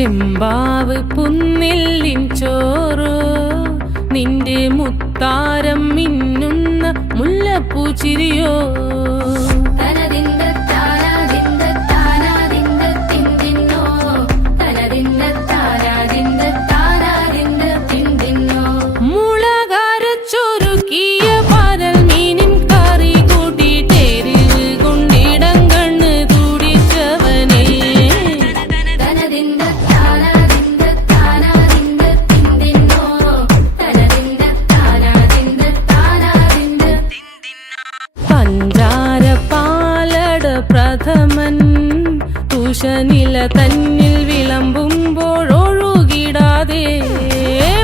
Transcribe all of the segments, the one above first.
ചെമ്പാവ് പുന്നെല്ലിൻ ചോറോ നിന്റെ മുത്താരം മിന്നുന്ന മുല്ലപ്പൂച്ചിരിയോ പ്രഥമൻ തുഷനില തന്നിൽ വിളമ്പുമ്പോഴൊഴുകിടാതെ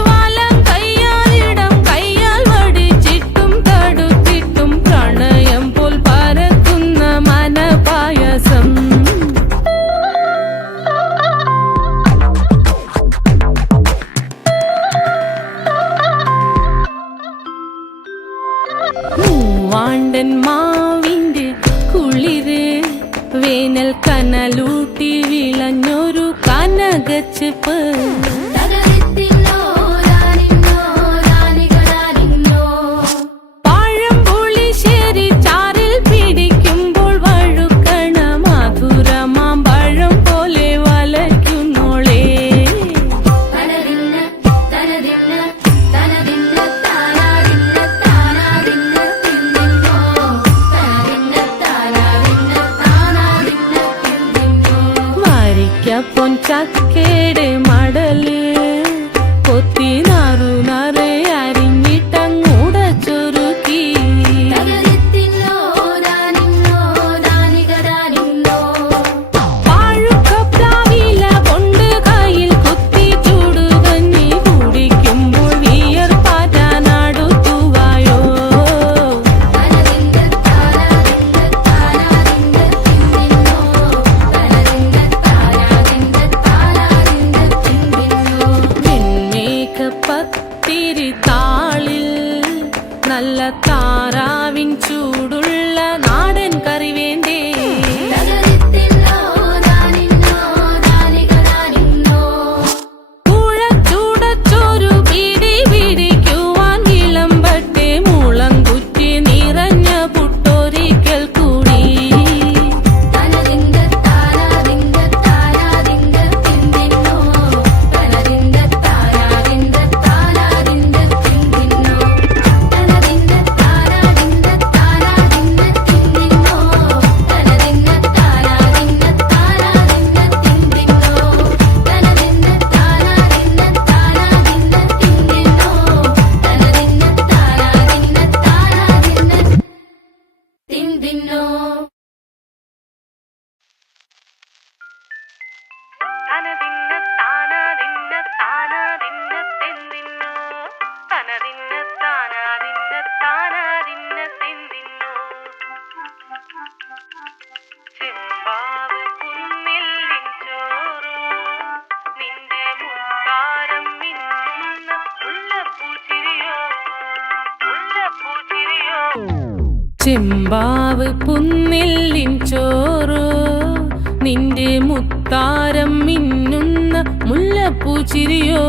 വലം കയ്യാലിടം കയ്യാൽ വടിച്ചിട്ടും തടുത്തിട്ടും പ്രണയം പോൽ പരത്തുന്ന മനപായസം മൂവാണ്ടൻ മാവിന്റെ കുളിര് വേനൽ കനലൂട്ടി വിളഞ്ഞൊരു കനകച്ചെപ്പ് പഴംപുളിശ്ശേരി ചാറിൽ പിടിക്കുമ്പോൾ വഴുക്കണ മധുരമാം പഴം പോലെ വലയ്ക്കുന്നോളേ പൊൻചക്കയുടെ മടല് കൊത്തി നാറു നറെ അരിഞ്ഞിട്ടങ്ങൂട ചൊരുക്കി പാഴുക്കപ്ലാവില കൊണ്ട് കയ്യിൽ കുത്തി ചൂടുകഞ്ഞി കുടിക്കുമ്പോൾ വിയർപ്പാറ്റാനടുത്തുവായോ പത്തിരി താളിൽ നല്ല താറാവിൻ ചൂടുള്ള നാടൻ കറി വേണ്ടേ കുഴച്ചൂടച്ചോരു പിടി പിടിക്കുവാൻ വിളമ്പട്ടെ മുളങ്കുറ്റി നിറഞ്ഞ പുട്ടൊരിക്കൽ കൂടി ചെമ്പാവ് പുന്നെല്ലിൻ ചോറോ നിന്റെ മുത്താരം മിന്നുന്ന മുല്ലപ്പൂച്ചിരിയോ ചെമ്പാവ് പുന്നെല്ലിൻ ചോറോ നിന്റെ മുത്താരം മിന്നുന്ന മുല്ലപ്പൂച്ചിരിയോ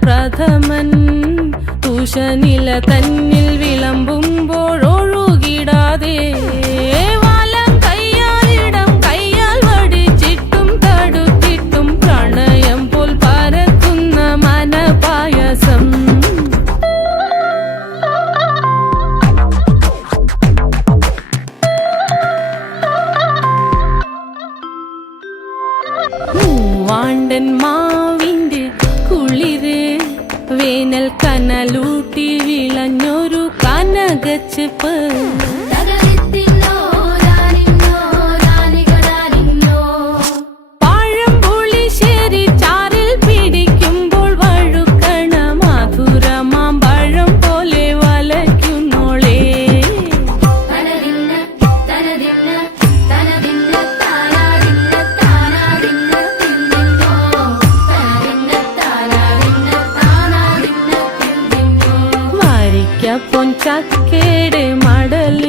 പ്രഥമൻ തുഷനില തന്നിൽ വിളമ്പുമ്പോഴൊഴുകിടാതെ വലം കയ്യാലിടം കയ്യാൽ വടിച്ചിട്ടും തടുത്തിട്ടും പ്രണയം പോൽ പരത്തുന്ന മനപായസം മൂവാണ്ടൻ മാവിന്റെ കുളിര് വേനൽ കനലൂട്ടി വിളഞ്ഞൊരു കനകച്ചെപ്പ് പഴം പൊൻചക്കേട് മടല്